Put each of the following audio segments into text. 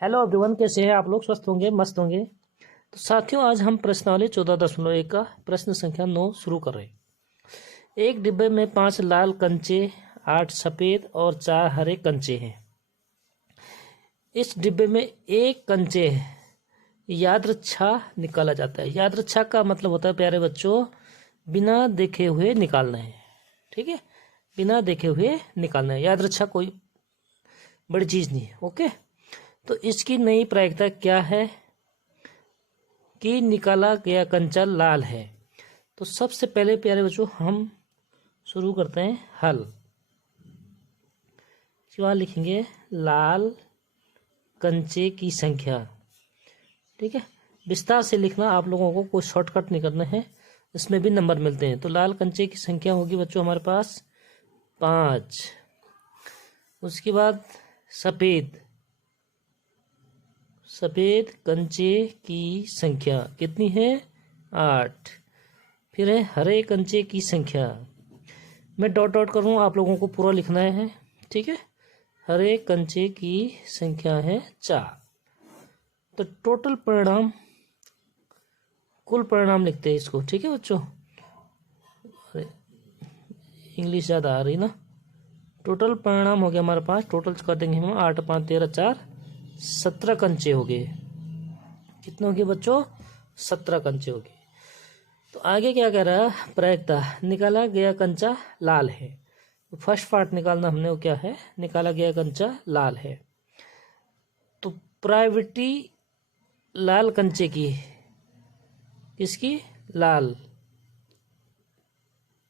Hello everyone, कैसे हैं आप लोग? स्वस्थ होंगे, मस्त होंगे। तो साथियों, आज हम प्रश्नावली 14.1 का प्रश्न संख्या 9 शुरू कर रहे हैं। एक डिब्बे में 5 लाल कंचे, 8 सफ़ेद और 4 हरे कंचे हैं। इस डिब्बे में एक कंचे यादृच्छा निकाला जाता है। यादृच्छा का मतलब होता है प्यारे बच्चों, बिना देखे हुए निकालना है। ठीक है, बिना देखे हुए निकालना है। यादृच्छा कोई बड़ी चीज़ नहीं है। ओके, तो इसकी नई प्रायिकता क्या है कि निकाला गया कंचा लाल है। तो सबसे पहले प्यारे बच्चों हम शुरू करते हैं हल। क्या लिखेंगे? लाल कंचे की संख्या। ठीक है, विस्तार से लिखना, आप लोगों को कोई शॉर्टकट नहीं करना है, इसमें भी नंबर मिलते हैं। तो लाल कंचे की संख्या होगी बच्चों हमारे पास 5। उसके बाद सफ़ेद कंचे की संख्या कितनी है? 8। फिर है हरे कंचे की संख्या। मैं डॉट डॉट करूँ, आप लोगों को पूरा लिखना है। ठीक है, हरे कंचे की संख्या है 4। तो टोटल परिणाम, कुल परिणाम लिखते हैं इसको। ठीक है बच्चों, अरे इंग्लिश ज़्यादा आ रही ना। टोटल परिणाम हो गया हमारे पास, टोटल कर देंगे हम 8 5 13 4 17 कंचे हो गए। कितने हो गए बच्चों? 17 कंचे हो गए। तो आगे क्या कह रहा है? प्रायिकता, निकाला गया कंचा लाल है। तो फर्स्ट पार्ट निकालना हमने, वो क्या है? निकाला गया कंचा लाल है। तो प्रायोरिटी लाल कंचे की, किसकी? लाल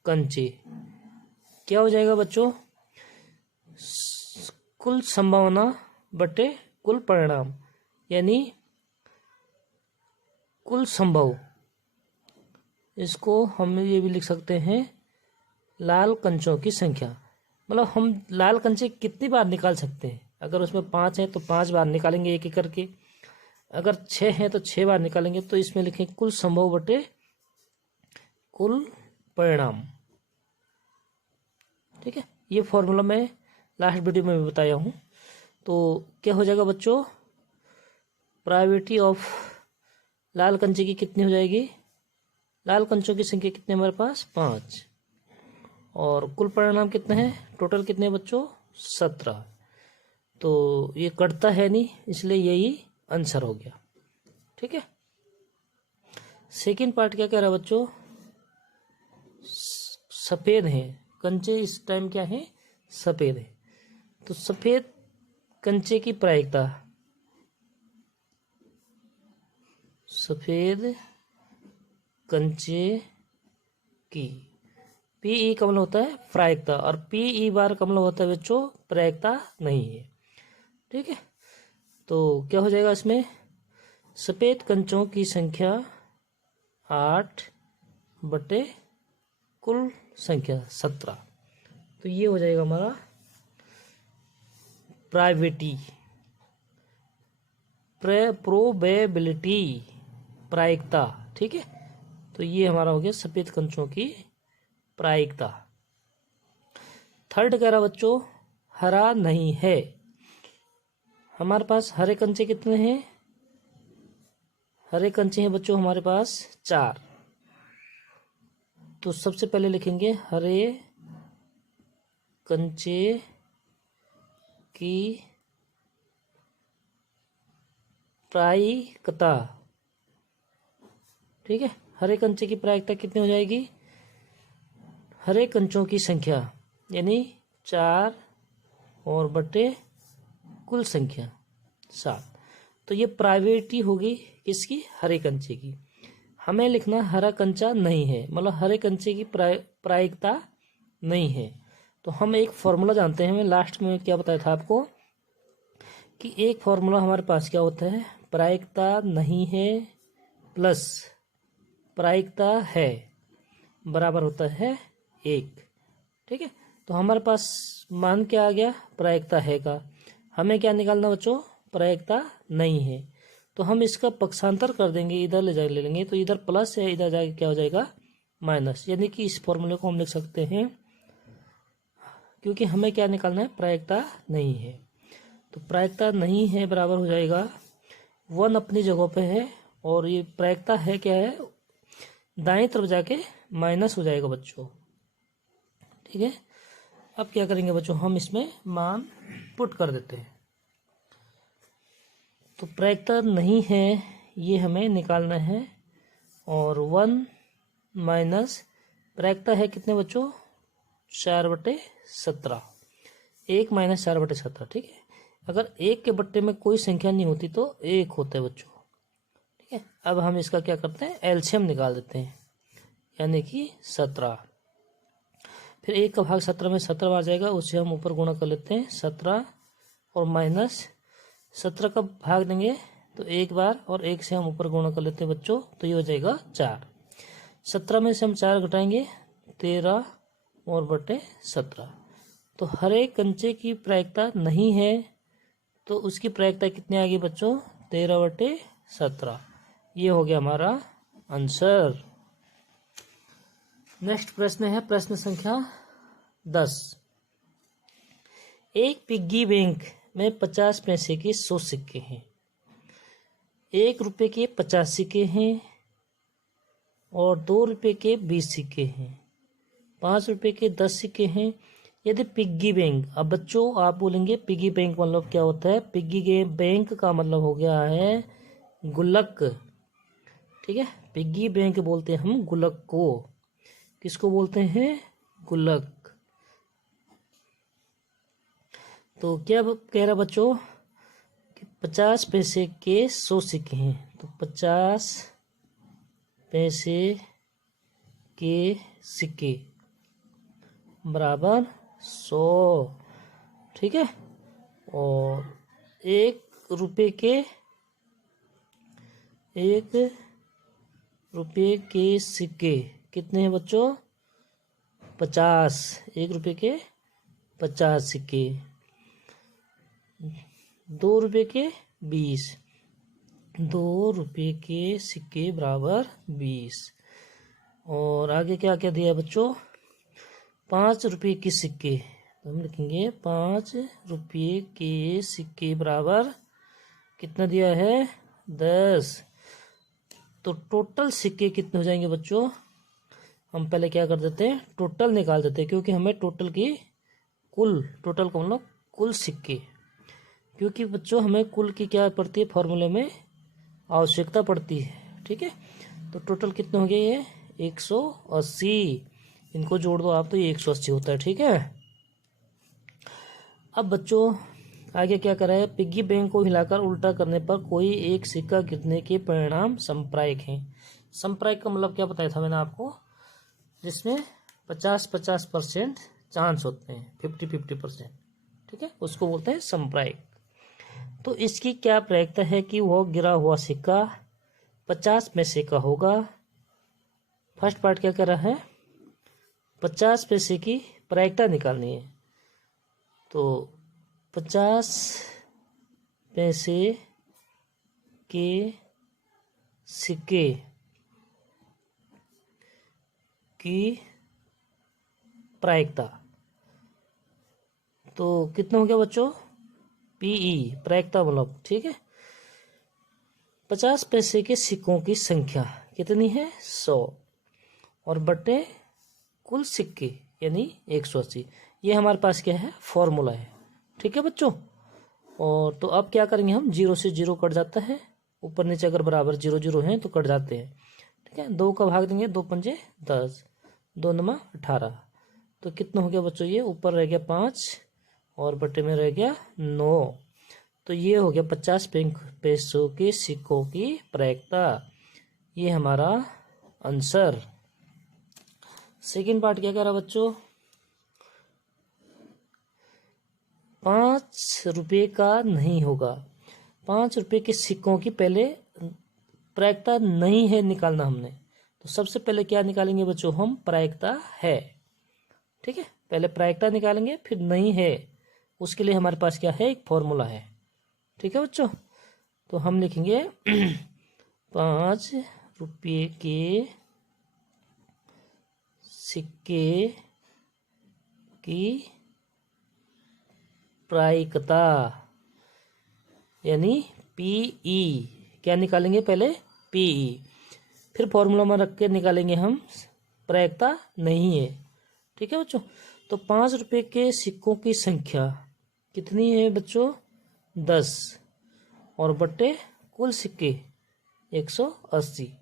कंचे। क्या हो जाएगा बच्चों? कुल संभावना बटे कुल परिणाम, यानी कुल संभव। इसको हम ये भी लिख सकते हैं लाल कंचों की संख्या। मतलब हम लाल कंचे कितनी बार निकाल सकते हैं। अगर उसमें 5 हैं तो 5 बार निकालेंगे एक एक करके। अगर 6 हैं तो 6 बार निकालेंगे। तो इसमें लिखें कुल संभव बटे कुल परिणाम। ठीक है, ये फॉर्मूला मैं लास्ट वीडियो में भी बताया हूँ। तो क्या हो जाएगा बच्चों? प्रायोरिटी ऑफ लाल कंचे की कितनी हो जाएगी? लाल कंचों की संख्या कितने हमारे पास? 5। और कुल परिणाम कितने हैं? टोटल कितने बच्चों? 17। तो ये कटता है नहीं, इसलिए यही आंसर हो गया। ठीक है, सेकेंड पार्ट क्या कह रहा है बच्चों? सफ़ेद है कंचे, इस टाइम क्या है? सफ़ेद है। तो सफ़ेद कंचे की प्रायिकता, सफ़ेद कंचे की, पीई का मतलब होता है प्रायिकता, और पीई बार का मतलब होता है बच्चों प्रायिकता नहीं है। ठीक है, तो क्या हो जाएगा इसमें? सफ़ेद कंचों की संख्या 8 बटे कुल संख्या 17। तो ये हो जाएगा हमारा प्रोबेबिलिटी, प्रायिकता। ठीक है, तो ये हमारा हो गया सफ़ेद कंचों की प्रायिकता। थर्ड कह रहा बच्चों हरा नहीं है। हमारे पास हरे कंचे कितने हैं? हरे कंचे हैं बच्चों हमारे पास 4। तो सबसे पहले लिखेंगे हरे कंचे की प्रायिकता। ठीक है, हरे कंचे की प्रायिकता कितनी हो जाएगी? हरे कंचों की संख्या यानी 4 और बटे कुल संख्या 7। तो ये प्रायोरिटी होगी किसकी? हरे कंचे की। हमें लिखना हरा कंचा नहीं है, मतलब हरे कंचे की प्रायिकता नहीं है। तो हम एक फॉर्मूला जानते हैं, मैं लास्ट में क्या बताया था आपको कि एक फॉर्मूला हमारे पास क्या होता है? प्रायिकता नहीं है प्लस प्रायिकता है बराबर होता है 1। ठीक है, तो हमारे पास मान क्या आ गया? प्रायिकता है का। हमें क्या निकालना बच्चों? प्रायिकता नहीं है। तो हम इसका पक्षांतर कर देंगे, इधर ले लेंगे। तो इधर प्लस है, इधर जाके क्या हो जाएगा? माइनस। यानी कि इस फॉर्मूले को हम लिख सकते हैं, क्योंकि हमें क्या निकालना है? प्रायिकता नहीं है। तो प्रायिकता नहीं है बराबर हो जाएगा 1 अपनी जगह पे है, और ये प्रायिकता है क्या है, दाएं तरफ जाके माइनस हो जाएगा बच्चों। ठीक है, अब क्या करेंगे बच्चों, हम इसमें मान पुट कर देते हैं। तो प्रायिकता नहीं है ये हमें निकालना है, और 1 माइनस प्रायिकता है कितने बच्चों, 4/17, 1 माइनस 4/17। ठीक है, अगर 1 के बट्टे में कोई संख्या नहीं होती तो 1 होता है बच्चों। ठीक है, अब हम इसका क्या करते हैं, एलसीएम निकाल देते हैं, यानी कि 17। फिर 1 का भाग 17 में 17 बार जाएगा, उससे हम ऊपर गुणा कर लेते हैं 17, और माइनस 17 का भाग देंगे तो 1 बार, और 1 से हम ऊपर गुणा कर लेते हैं बच्चों, तो ये हो जाएगा 4। 17 में से हम 4 घटाएंगे 13 और बटे 17। तो हर एक कंचे की प्रायिकता नहीं है, तो उसकी प्रायिकता कितनी आ गई बच्चों, 13/17। ये हो गया हमारा आंसर। नेक्स्ट प्रश्न है प्रश्न संख्या 10। एक पिग्गी बैंक में 50 पैसे के 100 सिक्के हैं, 1 रुपये के 50 सिक्के हैं, और 2 रुपये के 20 सिक्के हैं, 5 रुपये के 10 सिक्के हैं। यदि पिग्गी बैंक, अब बच्चों आप बोलेंगे पिग्गी बैंक मतलब क्या होता है, पिग्गी बैंक का मतलब हो गया है गुल्लक। ठीक है, पिग्गी बैंक बोलते हैं हम गुल्लक को। किसको बोलते हैं, गुल्लक। तो क्या कह रहा बच्चों कि 50 पैसे के 100 सिक्के हैं, तो 50 पैसे के सिक्के बराबर 100। ठीक है, और 1 रुपये के सिक्के कितने हैं बच्चों, 50। 1 रुपये के 50 सिक्के, 2 रुपये के 20, 2 रुपये के सिक्के बराबर 20। और आगे क्या क्या दिया है बच्चों, 5 रुपये के सिक्के, तो हम लिखेंगे 5 रुपये के सिक्के बराबर कितना दिया है, 10। तो टोटल सिक्के कितने हो जाएंगे बच्चों, हम पहले क्या कर देते हैं, टोटल निकाल देते हैं, क्योंकि हमें टोटल का मतलब कुल सिक्के, क्योंकि बच्चों हमें कुल की क्या पड़ती है, फॉर्मूले में आवश्यकता पड़ती है। ठीक है, तो टोटल कितने हो गए, ये 180। इनको जोड़ दो आप तो ये 180 होता है। ठीक है, अब बच्चों आगे क्या करा है, पिग्गी बैंक को हिलाकर उल्टा करने पर कोई एक सिक्का गिरने के परिणाम संप्रायिक हैं। संप्रायिक का मतलब क्या बताया था मैंने आपको, जिसमें 50-50% चांस होते हैं, 50-50%। ठीक है, उसको बोलते हैं संप्रायिक। तो इसकी क्या प्रायिकता है कि वह गिरा हुआ सिक्का 50 पैसे का होगा। फर्स्ट पार्ट क्या कर रहा है, 50 पैसे की प्रायिकता निकालनी है। तो 50 पैसे के सिक्के की प्रायिकता, तो कितना हो गया बच्चों, पीई प्रायिकता मतलब। ठीक है, 50 पैसे के सिक्कों की संख्या कितनी है, 100, और बटे कुल सिक्के यानी 180। ये हमारे पास क्या है, फॉर्मूला है। ठीक है बच्चों, और तो अब क्या करेंगे हम, 0 से 0 कट जाता है, ऊपर नीचे अगर बराबर 0 0 हैं तो कट जाते हैं। ठीक है, 2 का भाग देंगे, 2 पंजे 10, 2 नमा 18। तो कितना हो गया बच्चों, ये ऊपर रह गया 5 और बटे में रह गया 9। तो ये हो गया 50 पैसों के सिक्कों की प्रायिकता। ये हमारा आंसर। सेकंड पार्ट क्या कह रहा बच्चों, 5 रुपये का नहीं होगा। 5 रुपये के सिक्कों की पहले प्रायिकता नहीं है निकालना हमने, तो सबसे पहले क्या निकालेंगे बच्चों, हम प्रायिकता है। ठीक है, पहले प्रायिकता निकालेंगे फिर नहीं है, उसके लिए हमारे पास क्या है, एक फॉर्मूला है। ठीक है बच्चों, तो हम लिखेंगे 5 रुपये के सिक्के की प्रायिकता यानी पीई। क्या निकालेंगे पहले? पीई, फिर फॉर्मूला में रख के निकालेंगे हम प्रायिकता नहीं है। ठीक है बच्चों। तो 5 रुपये के सिक्कों की संख्या कितनी है बच्चों? 10 और बट्टे कुल सिक्के 180।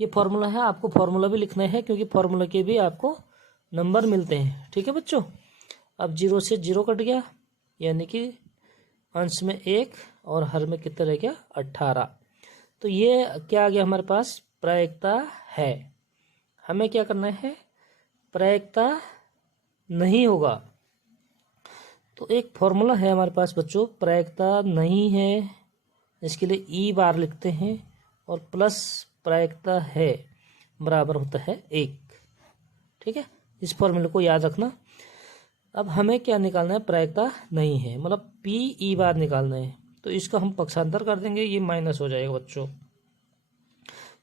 ये फॉर्मूला है, आपको फॉर्मूला भी लिखना है क्योंकि फॉर्मूला के भी आपको नंबर मिलते हैं। ठीक है बच्चों। अब 0 से 0 कट गया, यानी कि अंश में 1 और हर में कितना रह गया? 18। तो ये क्या आ गया हमारे पास? प्रायिकता है। हमें क्या करना है? प्रायिकता नहीं होगा। तो एक फॉर्मूला है हमारे पास बच्चों, प्रायिकता नहीं है, इसके लिए ई बार लिखते हैं और प्लस प्रायिकता है बराबर होता है 1। ठीक है, इस फॉर्मूले को याद रखना। अब हमें क्या निकालना है? प्रायिकता नहीं है, मतलब पी ई बार निकालना है। तो इसका हम पक्षांतर कर देंगे, ये माइनस हो जाएगा बच्चों,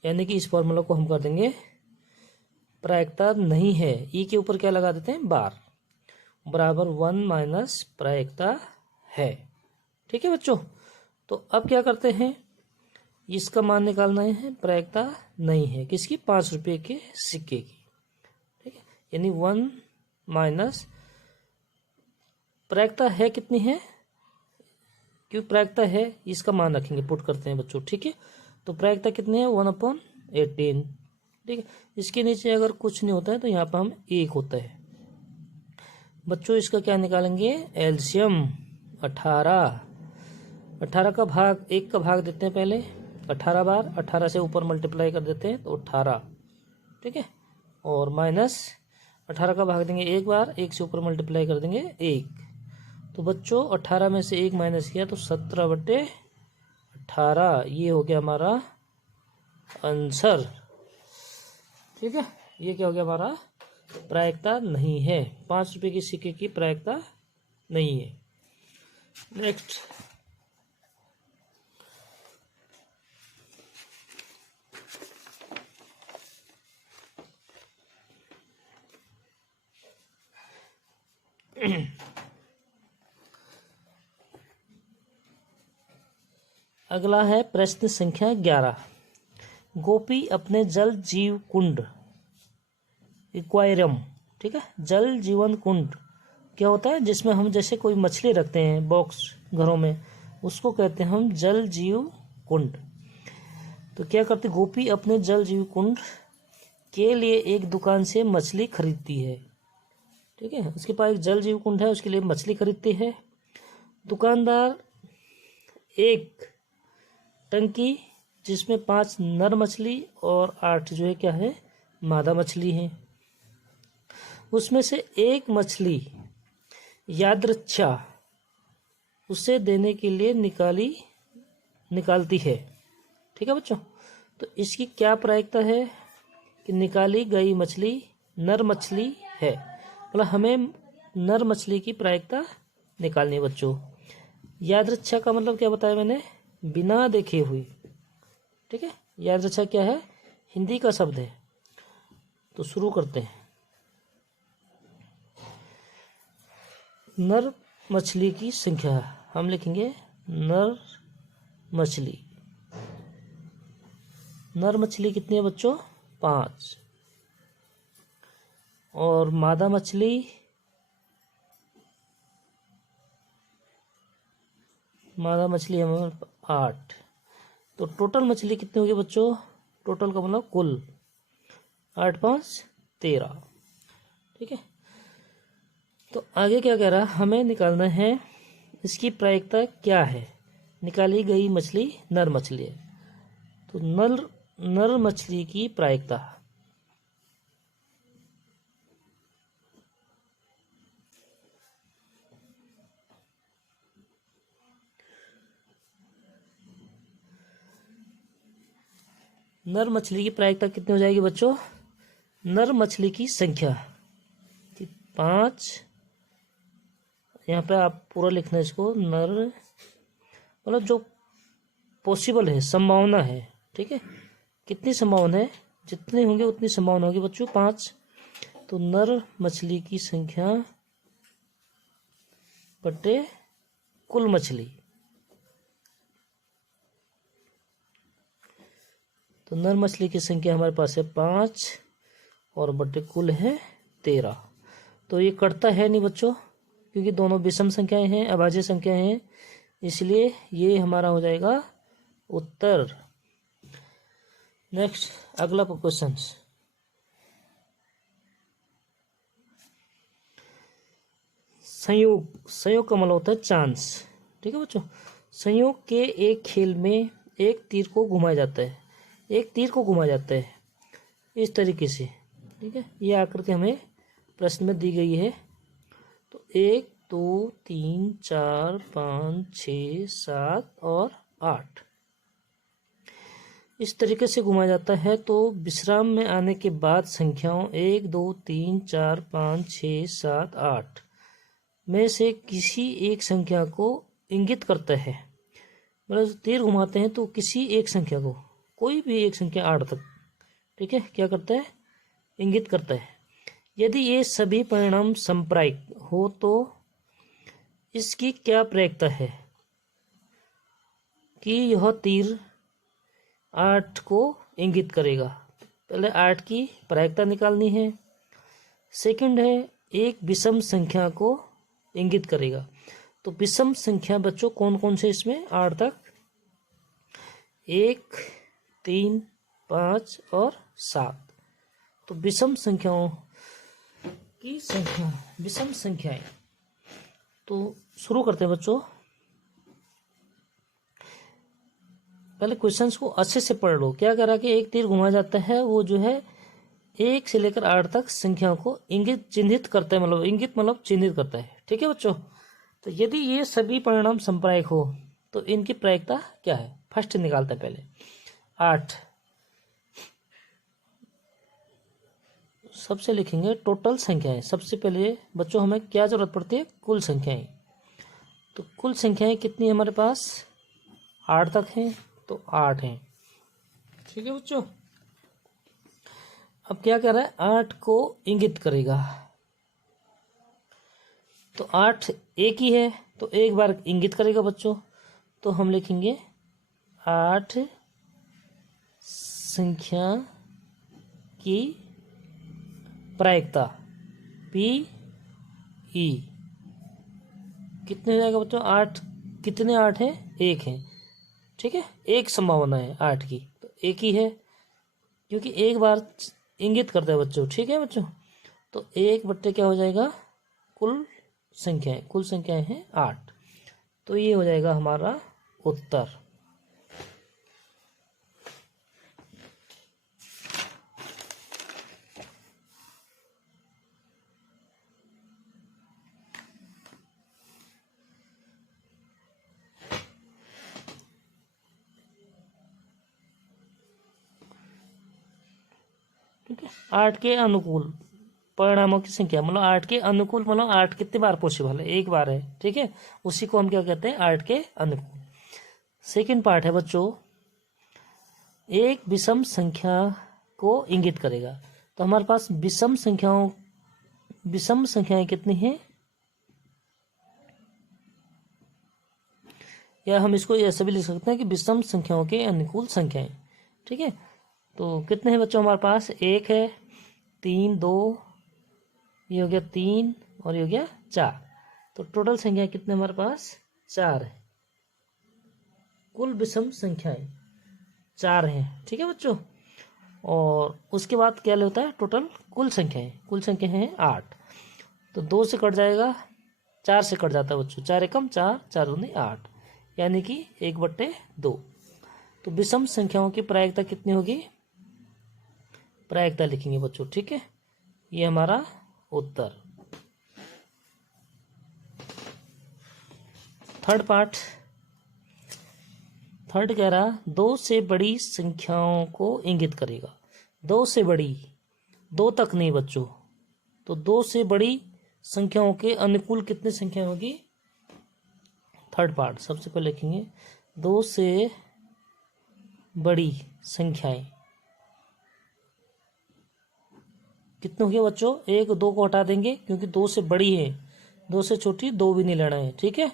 यानी कि इस फॉर्मूला को हम कर देंगे प्रायिकता नहीं है, ई के ऊपर क्या लगा देते हैं? बार, बराबर 1 माइनस प्रायिकता है। ठीक है बच्चों। तो अब क्या करते हैं? इसका मान निकालना है, प्रायिकता नहीं है किसकी? 5 रुपये के सिक्के की। ठीक है, यानी 1 माइनस प्रायिकता है कितनी है? क्योंकि प्रायिकता है, इसका मान रखेंगे, पुट करते हैं बच्चों। ठीक है, तो प्रायिकता कितनी है? 1/18। ठीक है, इसके नीचे अगर कुछ नहीं होता है तो यहाँ पर हम 1 होता है बच्चों। इसका क्या निकालेंगे? एलसीएम 18। 18 का भाग 1 का भाग देते हैं पहले 18 बार, 18 से ऊपर मल्टीप्लाई कर देते हैं तो 18। ठीक है, और माइनस 18 का भाग देंगे 1 बार, 1 से ऊपर मल्टीप्लाई कर देंगे 1। तो बच्चों 18 में से 1 माइनस किया तो 17/18, ये हो गया हमारा आंसर। ठीक है, ये क्या हो गया हमारा? प्रायिकता नहीं है, 5 रुपये के सिक्के की प्रायिकता नहीं है। नेक्स्ट, अगला है प्रश्न संख्या 11। गोपी अपने जल जीव कुंड एक्वायरियम, ठीक है, जल जीवन कुंड क्या होता है? जिसमें हम जैसे कोई मछली रखते हैं बॉक्स घरों में, उसको कहते हैं हम जल जीव कुंड। तो क्या करती गोपी अपने जल जीव कुंड के लिए एक दुकान से मछली खरीदती है। ठीक है, उसके पास एक जल जीव कुंड है, उसके लिए मछली खरीदती है। दुकानदार एक टंकी जिसमें 5 नर मछली और 8 जो है क्या है? मादा मछली है, उसमें से एक मछली यादृच्छा उसे देने के लिए निकालती है। ठीक है बच्चों, तो इसकी क्या प्रायिकता है कि निकाली गई मछली नर मछली है, मतलब हमें नर मछली की प्रायिकता निकालनी है बच्चों। यादृच्छा का मतलब क्या बताया मैंने? बिना देखे हुई। ठीक है, यादृच्छा क्या है? हिंदी का शब्द है। तो शुरू करते हैं। नर मछली की संख्या हम लिखेंगे नर मछली। नर मछली कितनी है बच्चों? 5। और मादा मछली हमारे 8। तो टोटल मछली कितनी होगी बच्चों? टोटल का मतलब कुल 8 5 13। ठीक है, तो आगे क्या कह रहा है? हमें निकालना है इसकी प्रायिकता क्या है। निकाली गई मछली नर मछली है, तो नर मछली की प्रायिकता कितनी हो जाएगी बच्चों? नर मछली की संख्या 5, यहाँ पे आप पूरा लिखना है इसको, नर मतलब जो पॉसिबल है, संभावना है। ठीक है, कितनी संभावना है? जितने होंगे उतनी संभावना होगी बच्चों 5। तो नर मछली की संख्या बटे कुल मछली, तो नर मछली की संख्या हमारे पास है 5 और बटे कुल है 13। तो ये कटता है नहीं बच्चों, क्योंकि दोनों विषम संख्याएं हैं, अभाज्य संख्याएं हैं, इसलिए ये हमारा हो जाएगा उत्तर। नेक्स्ट अगला क्वेश्चन, संयोग का मतलब होता है चांस। ठीक है बच्चों, संयोग के एक खेल में एक तीर को घुमाया जाता है, इस तरीके से। ठीक है, ये आकृति हमें प्रश्न में दी गई है। तो 1 2 3 4 5 6 7 और 8 इस तरीके से घुमाया जाता है। तो विश्राम में आने के बाद संख्याओं 1 2 3 4 5 6 7 8 में से किसी एक संख्या को इंगित करता है। मतलब तीर घुमाते हैं तो किसी एक संख्या को, कोई भी एक संख्या 8 तक, ठीक है, क्या करता है, इंगित करता है। यदि ये सभी परिणाम संप्रायिक हो तो इसकी क्या प्रायिकता है कि यह तीर 8 को इंगित करेगा। पहले 8 की प्रायिकता निकालनी है। सेकंड है एक विषम संख्या को इंगित करेगा। तो विषम संख्या बच्चों कौन कौन से इसमें 8 तक, 1 3 5 और 7। तो विषम संख्याओं की संख्या, विषम संख्याएं। तो शुरू करते हैं बच्चों। पहले क्वेश्चंस को अच्छे से पढ़ लो। क्या करा कि एक तीर घुमाया जाता है, वो जो है 1 से लेकर 8 तक संख्याओं को इंगित चिन्हित करता है, मतलब इंगित मतलब चिन्हित करता है। ठीक है बच्चों, तो यदि ये सभी परिणाम संप्रायिक हो तो इनकी प्रायिकता क्या है, फर्स्ट निकालते हैं पहले 8। सबसे लिखेंगे टोटल संख्याएं। सबसे पहले बच्चों हमें क्या जरूरत पड़ती है, कुल संख्याएं। तो कुल संख्याएं कितनी है हमारे पास, 8 तक हैं, तो 8 हैं। ठीक है बच्चों, अब क्या कर रहा है, 8 को इंगित करेगा। तो 8 एक ही है, तो एक बार इंगित करेगा बच्चों। तो हम लिखेंगे 8 संख्या की प्रायिकता पी ई कितने हो जाएगा बच्चों, 8 कितने 8 है, 1 है। ठीक है, एक संभावना है 8 की, तो एक ही है, क्योंकि एक बार इंगित करता है बच्चों। ठीक है बच्चों, तो 1 बट्टे क्या हो जाएगा, कुल संख्याएं हैं 8। तो ये हो जाएगा हमारा उत्तर। ठीक है, 8 के अनुकूल परिणामों की संख्या, मतलब 8 के अनुकूल, मतलब 8 कितनी बार पॉसिबल है, एक बार है। ठीक है, उसी को हम क्या कहते हैं, 8 के अनुकूल। सेकंड पार्ट है बच्चों, एक विषम संख्या को इंगित करेगा। तो हमारे पास विषम संख्याएं कितनी हैं, या हम इसको ऐसे भी लिख सकते हैं कि विषम संख्याओं के अनुकूल संख्याएं। ठीक है, तो कितने हैं बच्चों हमारे पास, 1 है, 3 2, ये हो गया 3 और ये हो गया 4। तो टोटल संख्या कितने हमारे पास, 4 है। कुल विषम संख्याएं 4 हैं। ठीक है बच्चों, और उसके बाद क्या होता है, टोटल कुल संख्या है 8। तो 2 से कट जाएगा, 4 से कट जाता है बच्चों, 4 एकम 4, 4 दूनी 8, यानी कि 1/2। तो विषम संख्याओं की प्रायिकता कितनी होगी, प्रायिकता लिखेंगे बच्चों। ठीक है, ये हमारा उत्तर। थर्ड पार्ट, थर्ड कह रहा 2 से बड़ी संख्याओं को इंगित करेगा। 2 से बड़ी, 2 तक नहीं बच्चों। तो 2 से बड़ी संख्याओं के अनुकूल कितनी संख्या होगी, थर्ड पार्ट। सबसे पहले लिखेंगे 2 से बड़ी संख्याएं कितने हो गए बच्चों, 1 2 को हटा देंगे क्योंकि 2 से बड़ी है, 2 से छोटी 2 भी नहीं लेना है। ठीक है,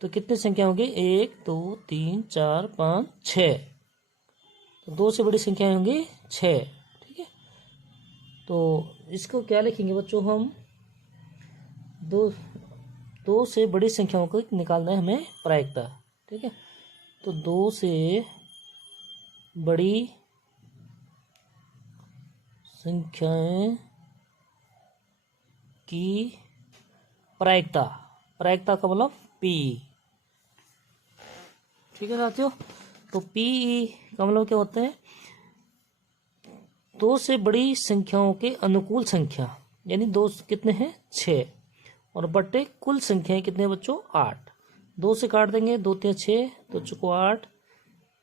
तो कितनी संख्या होगी, 1 2 3 4 5 6। तो 2 से बड़ी संख्याएं होंगी 6। ठीक है, तो इसको क्या लिखेंगे बच्चों, हम दो से बड़ी संख्याओं को निकालना है हमें प्रायिकता। ठीक है, तो 2 से बड़ी संख्याएं की प्रायिकता, प्रायिकता का मतलब पी। ठीक है साथियों, तो पी का मतलब क्या होता है, 2 से बड़ी संख्याओं के अनुकूल संख्या, यानी 2 कितने हैं 6, और बट्टे कुल संख्याएं कितने हैं बच्चों 8। 2 से काट देंगे, 2 3 6, तो चुको 8,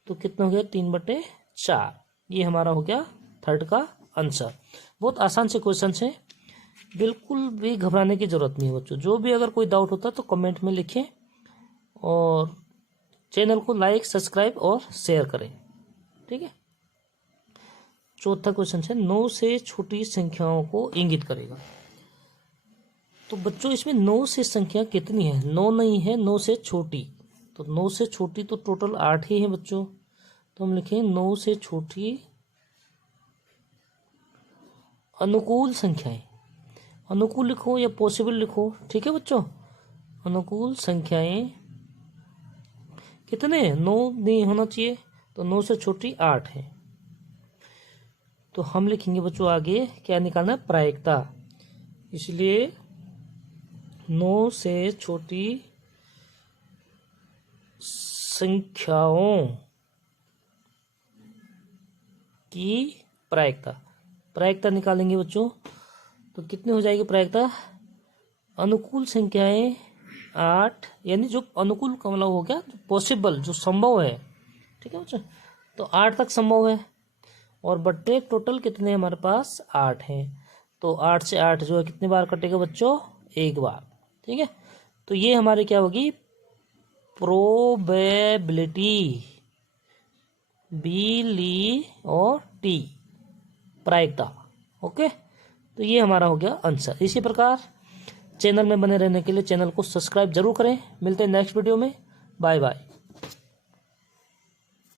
तो कितना हो गया 3/4। ये हमारा हो गया थर्ड का आंसर। बहुत आसान से क्वेश्चन है, बिल्कुल भी घबराने की जरूरत नहीं है बच्चों। जो भी अगर कोई डाउट होता है तो कमेंट में लिखें, और चैनल को लाइक सब्सक्राइब और शेयर करें। ठीक है, चौथा क्वेश्चन है 9 से छोटी संख्याओं को इंगित करेगा। तो बच्चों इसमें 9 से संख्या कितनी है, 9 नहीं है, 9 से छोटी। तो 9 से छोटी तो टोटल 8 ही है बच्चों। तो हम लिखें 9 से छोटी अनुकूल संख्याएं। अनुकूल लिखो या पॉसिबल लिखो, ठीक है बच्चों। अनुकूल संख्याएं कितने, 9 नहीं होना चाहिए, तो 9 से छोटी 8 है। तो हम लिखेंगे बच्चों आगे क्या निकालना है, प्रायिकता। इसलिए 9 से छोटी संख्याओं की प्रायिकता, प्रायिकता निकालेंगे बच्चों, तो कितनी हो जाएगी प्रायिकता, अनुकूल संख्याएं 8, यानी जो अनुकूल का मतलब हो गया पॉसिबल, जो संभव है। ठीक है बच्चों, तो 8 तक संभव है, और बट्टे टोटल कितने हमारे पास 8 हैं। तो 8 से 8 जो है कितने बार कटेगा बच्चों, 1 बार। ठीक है, तो ये हमारी क्या होगी, प्रोबेबिलिटी, बी ली और टी, प्रायिकता। ओके, तो ये हमारा हो गया आंसर। इसी प्रकार चैनल में बने रहने के लिए चैनल को सब्सक्राइब जरूर करें। मिलते हैं नेक्स्ट वीडियो में, बाय बाय।